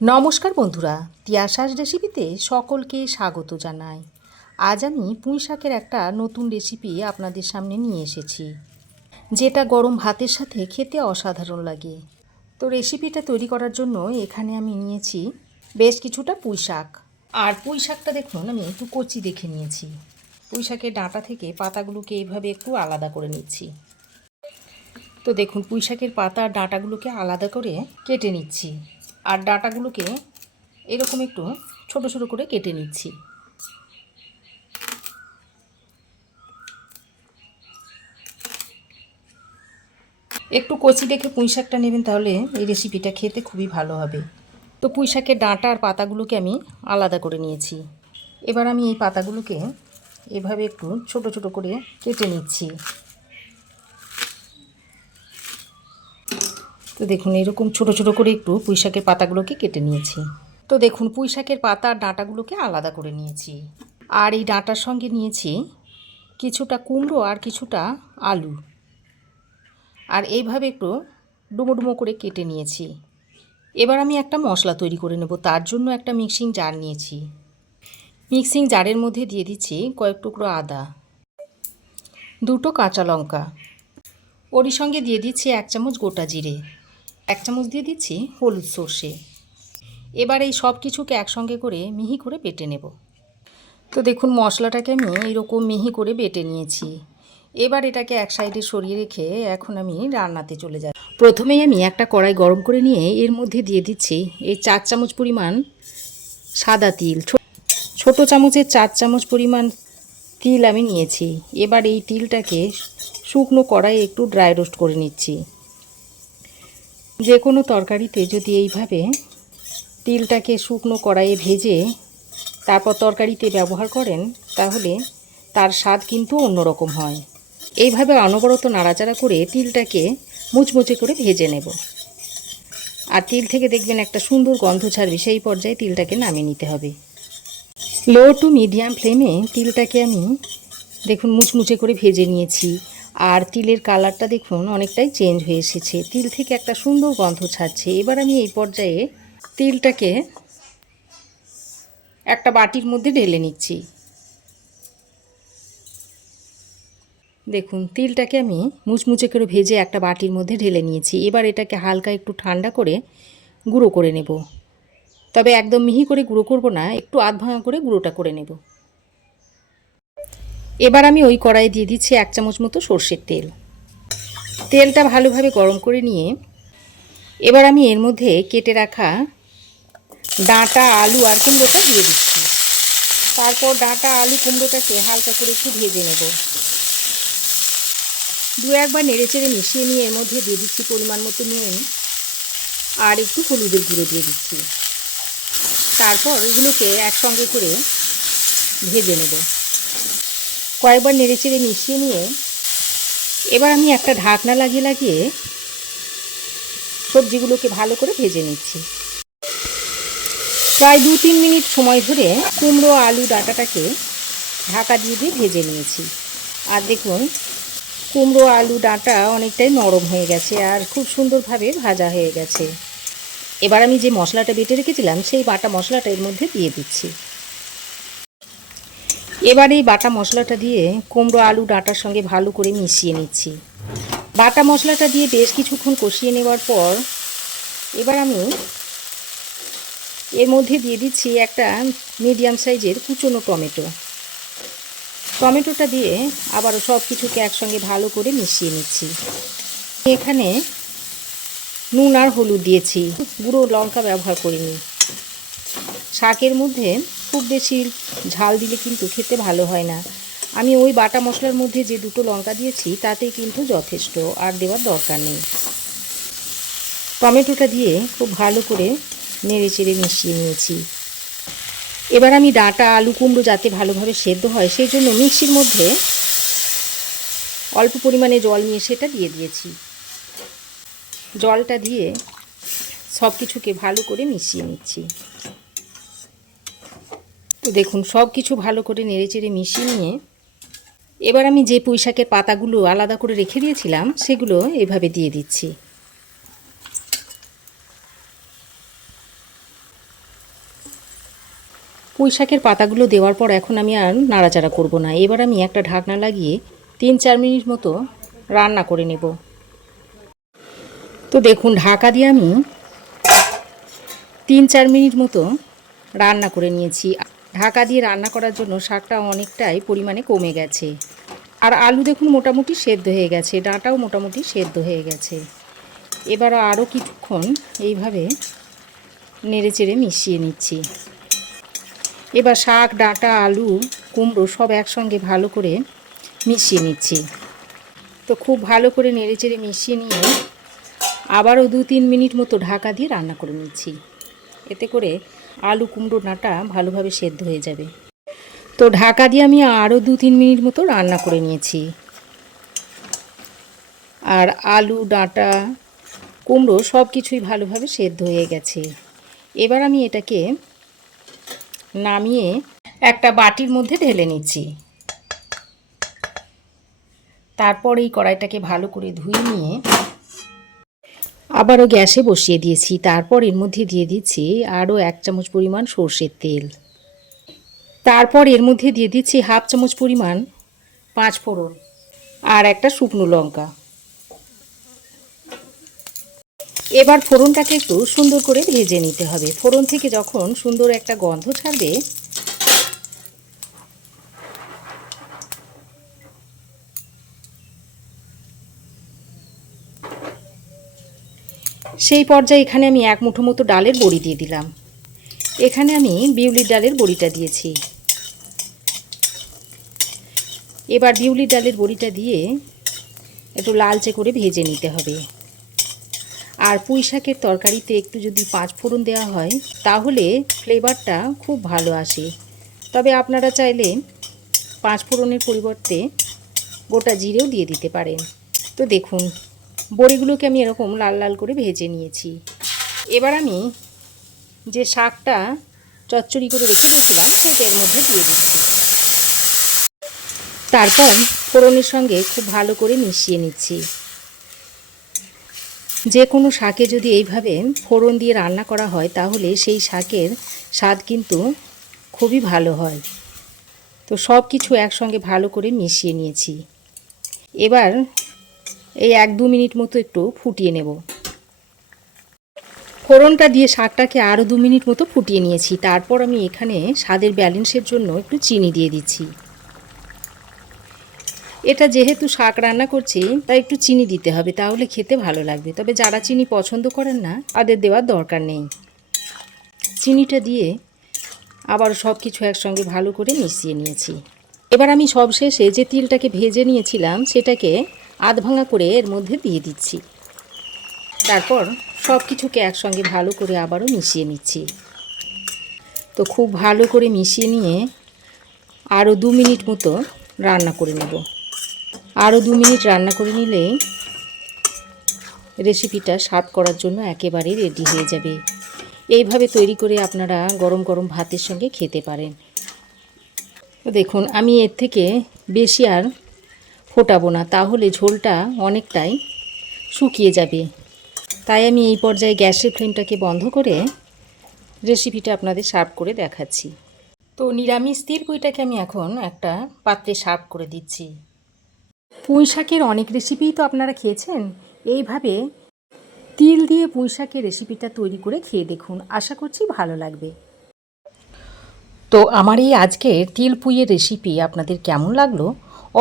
নমস্কার বন্ধুরা, তিয়াশাস রেসিপিতে সকলকে স্বাগত জানাই। আজ আমি পুঁই শাকের একটা নতুন রেসিপি আপনাদের সামনে নিয়ে এসেছি, যেটা গরম ভাতের সাথে খেতে অসাধারণ লাগে। তো রেসিপিটা তৈরি করার জন্য এখানে আমি নিয়েছি বেশ কিছুটা পুঁই শাক। আর পুঁই শাকটা দেখুন আমি একটু কচি দেখে নিয়েছি। পুঁই শাকের ডাঁটা থেকে পাতাগুলোকে এইভাবে একটু আলাদা করে নিচ্ছি। তো দেখুন পুঁই শাকের পাতা আর ডাঁটাগুলোকে আলাদা করে কেটে নিচ্ছি। আর ডাঁটাগুলোকে এরকম একটু ছোট ছোট করে কেটে নিচ্ছি। একটু কচি দেখে পুঁই শাকটা নেবেন, তাহলে এই রেসিপিটা খেতে খুবই ভালো হবে। তো পুঁই শাকের ডাঁটা আর পাতাগুলোকে আমি আলাদা করে নিয়েছি। এবার আমি এই পাতাগুলোকে এভাবে একটু ছোট ছোট করে কেটে নিচ্ছি। তো দেখুন এরকম ছোট ছোট করে একটু পুঁই শাকের পাতাগুলোকে কেটে নিয়েছি। তো দেখুন পুঁই শাকের পাতা আর ডাঁটাগুলোকে আলাদা করে নিয়েছি। আর এই ডাঁটার সঙ্গে নিয়েছি কিছুটা কুমড়ো আর কিছুটা আলু, আর এইভাবে একটু ডুমো ডুমো করে কেটে নিয়েছি। এবার আমি একটা মশলা তৈরি করে নেব। তার জন্য একটা মিক্সিং জার নিয়েছি। মিক্সিং জারের মধ্যে দিয়ে দিচ্ছি কয়েক টুকরো আদা, দুটো কাঁচা লঙ্কা, ওরই সঙ্গে দিয়ে দিচ্ছি 1 চামচ গোটা জিরে, 1 চামচ দিয়ে দিচ্ছি হলুদ সর্ষে। এবার এই সব কিছুকে একসঙ্গে করে মিহি করে বেটে নেব। তো দেখুন মশলাটাকে আমি এইরকম মিহি করে বেটে নিয়েছি। এবার এটাকে এক সাইডে সরিয়ে রেখে এখন আমি রান্নাতে চলে যাব। প্রথমেই আমি একটা কড়াই গরম করে নিয়ে এর মধ্যে দিয়ে দিচ্ছি এই 4 চামচ পরিমাণ সাদা তিল। ছোট চামচের 4 চামচ পরিমাণ তিল আমি নিয়েছি। এবার এই তিলটাকে শুকনো কড়াইয়ে একটু ড্রাই রোস্ট করে নিচ্ছি। যে কোনো তরকারিতে যদি এইভাবে তিলটাকে শুকনো কড়াইয়ে ভেজে তারপর তরকারিতে ব্যবহার করেন, তাহলে তার স্বাদ কিন্তু অন্যরকম হয়। এইভাবে অনবরত নাড়াচাড়া করে তিলটাকে মুচমুচে করে ভেজে নেব। আর তিল থেকে দেখবেন একটা সুন্দর গন্ধ ছাড়বে, সেই পর্যায়ে তিলটাকে নামিয়ে নিতে হবে। লো টু মিডিয়াম ফ্লেমে তিলটাকে আমি দেখুন মুচমুচে করে ভেজে নিয়েছি। আর তিলের কালারটা দেখুন অনেকটাই চেঞ্জ হয়ে এসেছে, তিল থেকে একটা সুন্দর গন্ধ ছাড়ছে। এবার আমি এই পর্যায়ে তিলটাকে একটা বাটির মধ্যে ঢেলে নিচ্ছি। দেখুন তিলটাকে আমি মুচমুচে করে ভেজে একটা বাটির মধ্যে ঢেলে নিয়েছি। এবার এটাকে হালকা একটু ঠান্ডা করে গুঁড়ো করে নেব। তবে একদম মিহি করে গুঁড়ো করব না, একটু আধ ভাঙা করে গুঁড়োটা করে নেব। এবার আমি ওই কড়াইয়ে দিয়ে দিচ্ছি 1 চামচ মতো সর্ষের তেল। তেলটা ভালোভাবে গরম করে নিয়ে এবার আমি এর মধ্যে কেটে রাখা ডাঁটা, আলু আর কুমড়োটা দিয়ে দিচ্ছি। তারপর ডাঁটা, আলু, কুমড়োটাকে হালকা করে একটু ভেজে নেব। 2-1 বার নেড়েচেড়ে মিশিয়ে নিয়ে এর মধ্যে দিয়ে দিচ্ছি পরিমাণ মতো নুন আর একটু হলুদের গুঁড়ো দিয়ে দিচ্ছি। তারপর এগুলোকে একসঙ্গে করে ভেজে নেব। কয়েকবার নেড়েচেড়ে মিশিয়ে নিয়ে এবার আমি একটা ঢাকনা লাগিয়ে সবজিগুলোকে ভালো করে ভেজে নিচ্ছি। প্রায় 2-3 মিনিট সময় ধরে কুমড়ো, আলু, ডাঁটাটাকে ঢাকা দিয়ে ভেজে নিয়েছি। আর দেখুন কুমড়ো, আলু, ডাঁটা অনেকটাই নরম হয়ে গেছে আর খুব সুন্দরভাবে ভাজা হয়ে গেছে। এবার আমি যে মশলাটা বেটে রেখেছিলাম সেই বাটা মশলাটা এর মধ্যে দিয়ে দিচ্ছি। এবার এই বাটা মশলাটা দিয়ে কুমড়ো, আলু, ডাঁটার সঙ্গে ভালো করে মিশিয়ে নিচ্ছি। বাটা মশলাটা দিয়ে বেশ কিছুক্ষণ কষিয়ে নেওয়ার পর এবার আমি এর মধ্যে দিয়ে দিচ্ছি একটা মিডিয়াম সাইজের কুচনো টমেটোটা দিয়ে আবারও সব কিছুকে একসঙ্গে ভালো করে মিশিয়ে নিচ্ছি। এখানে নুন আর হলুদ দিয়েছি, গুঁড়ো লঙ্কা ব্যবহার করিনি। শাকের মধ্যে খুব বেশি ঝাল দিলে কিন্তু খেতে ভালো হয় না। আমি ওই বাটা মশলার মধ্যে যে 2টো লঙ্কা দিয়েছি তাতেই কিন্তু যথেষ্ট, আর দেওয়ার দরকার নেই। টমেটোটা দিয়ে খুব ভালো করে নেড়েচেড়ে মিশিয়ে নিয়েছি। এবার আমি ডাঁটা, আলু, কুমড়ো যাতে ভালোভাবে সেদ্ধ হয় সেই জন্য মিক্সির মধ্যে অল্প পরিমাণে জল নিয়ে সেটা দিয়ে দিয়েছি। জলটা দিয়ে সব কিছুকে ভালো করে মিশিয়ে নিচ্ছি। তো দেখুন সব কিছু ভালো করে নেড়েচেড়ে মিশিয়ে নিয়ে এবার আমি যে পুঁই শাকের পাতাগুলো আলাদা করে রেখে দিয়েছিলাম সেগুলো এভাবে দিয়ে দিচ্ছি। পুঁই শাকের পাতাগুলো দেওয়ার পর এখন আমি আর নাড়াচাড়া করব না। এবার আমি একটা ঢাকনা লাগিয়ে 3-4 মিনিট মতো রান্না করে নেব। তো দেখুন, ঢাকা দিয়ে আমি 3-4 মিনিট মতো রান্না করে নিয়েছি। ঢাকা দিয়ে রান্না করার জন্য শাকটা অনেকটাই পরিমাণে কমে গেছে। আর আলু দেখুন মোটামুটি সেদ্ধ হয়ে গেছে, ডাঁটাও মোটামুটি সেদ্ধ হয়ে গেছে। এবার আরও কিছুক্ষণ এইভাবে নেড়েচেড়ে মিশিয়ে নিচ্ছি। এবার শাক, ডাঁটা, আলু, কুমড়ো সব একসঙ্গে ভালো করে মিশিয়ে নিচ্ছি। তো খুব ভালো করে নেড়েচেড়ে মিশিয়ে নিয়ে আবারও 2-3 মিনিট মতো ঢাকা দিয়ে রান্না করে নিচ্ছি। এতে করে আলু, কুমড়ো, ডাঁটা ভালোভাবে সেদ্ধ হয়ে যাবে। তো ঢাকা দিয়ে আমি আরও 2-3 মিনিট মতো রান্না করে নিয়েছি। আর আলু, ডাঁটা, কুমড়ো সব কিছুই ভালোভাবে সেদ্ধ হয়ে গেছে। এবার আমি এটাকে নামিয়ে একটা বাটির মধ্যে ঢেলে নিচ্ছি। তারপর এই কড়াইটাকে ভালো করে ধুয়ে নিয়ে আবারও গ্যাসে বসিয়ে দিয়েছি। তারপর এর মধ্যে দিয়ে দিচ্ছি আরও 1 চামচ পরিমাণ সর্ষের তেল। তারপর এর মধ্যে দিয়ে দিচ্ছি 1/2 চামচ পরিমাণ 5 ফোড়ন আর একটা শুকনো লঙ্কা। এবার ফোড়নটাকে একটু সুন্দর করে ভেজে নিতে হবে। ফোড়ন থেকে যখন সুন্দর একটা গন্ধ ছাড়বে সেই পর্যায়ে এখানে আমি 1 মুঠো মতো ডালের বড়ি দিয়ে দিলাম। এখানে আমি বিউলির ডালের বড়িটা দিয়েছি। এবার বিউলির ডালের বড়িটা দিয়ে একটু লালচে করে ভেজে নিতে হবে। আর পুঁই শাকের তরকারিতে একটু যদি 5 ফোড়ন দেওয়া হয় তাহলে ফ্লেভারটা খুব ভালো আসে। তবে আপনারা চাইলে 5 ফোড়নের পরিবর্তে গোটা জিরেও দিয়ে দিতে পারেন। তো দেখুন, বড়িগুলোকে আমি এরকম লাল লাল করে ভেজে নিয়েছি। এবার আমি যে শাকটা চচ্চড়ি করে রেখে দিয়েছিলাম সেটা এর মধ্যে দিয়ে দিচ্ছি। তারপর ফোড়নের সঙ্গে খুব ভালো করে মিশিয়ে নিচ্ছি। যে কোনো শাকে যদি এইভাবে ফোড়ন দিয়ে রান্না করা হয় তাহলে সেই শাকের স্বাদ কিন্তু খুবই ভালো হয়। তো সব কিছু একসঙ্গে ভালো করে মিশিয়ে নিয়েছি। এবার এই 1-2 মিনিট মতো একটু ফুটিয়ে নেব। ফোড়নটা দিয়ে শাকটাকে আরও 2 মিনিট মতো ফুটিয়ে নিয়েছি। তারপর আমি এখানে স্বাদের ব্যালেন্সের জন্য একটু চিনি দিয়ে দিচ্ছি। এটা যেহেতু শাক রান্না করছি তাই একটু চিনি দিতে হবে, তাহলে খেতে ভালো লাগবে। তবে যারা চিনি পছন্দ করেন না তাদের দেওয়ার দরকার নেই। চিনিটা দিয়ে আবার সব কিছু একসঙ্গে ভালো করে মিশিয়ে নিয়েছি। এবার আমি সবশেষে যে তিলটাকে ভেজে নিয়েছিলাম সেটাকে আধ ভাঙা করে এর মধ্যে দিয়ে দিচ্ছি। তারপর সব কিছুকে একসঙ্গে ভালো করে আবারও মিশিয়ে নিচ্ছি। তো খুব ভালো করে মিশিয়ে নিয়ে আরও 2 মিনিট মতো রান্না করে নেব। আরও 2 মিনিট রান্না করে নিলে রেসিপিটা সার্ভ করার জন্য একেবারে রেডি হয়ে যাবে। এইভাবে তৈরি করে আপনারা গরম গরম ভাতের সঙ্গে খেতে পারেন। তো দেখুন, আমি এর থেকে বেশি আর ফোটাবো না, তাহলে ঝোলটা অনেকটাই শুকিয়ে যাবে। তাই আমি এই পর্যায়ে গ্যাসের ফ্লেমটাকে বন্ধ করে রেসিপিটা আপনাদের সার্ভ করে দেখাচ্ছি। তো নিরামিষ তিল পুঁইটাকে আমি এখন একটা পাত্রে সার্ভ করে দিচ্ছি। পুঁই শাকের অনেক রেসিপিই তো আপনারা খেয়েছেন। এইভাবে তিল দিয়ে পুঁই শাকের রেসিপিটা তৈরি করে খেয়ে দেখুন, আশা করছি ভালো লাগবে। তো আমার এই আজকের তিল পুঁইয়ের রেসিপি আপনাদের কেমন লাগলো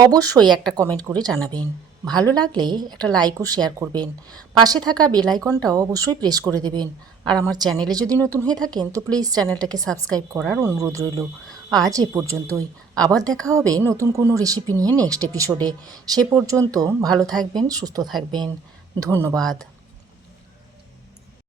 অবশ্যই একটা কমেন্ট করে জানাবেন। ভালো লাগলে একটা লাইক ও শেয়ার করবেন। পাশে থাকা বেল আইকনটাও অবশ্যই প্রেস করে দেবেন। আর আমার চ্যানেলে যদি নতুন হয়ে থাকেন তো প্লিজ চ্যানেলটাকে সাবস্ক্রাইব করার অনুরোধ রইল। আজ এ পর্যন্তই। আবার দেখা হবে নতুন কোনো রেসিপি নিয়ে নেক্সট এপিসোডে। সে পর্যন্ত ভালো থাকবেন, সুস্থ থাকবেন। ধন্যবাদ।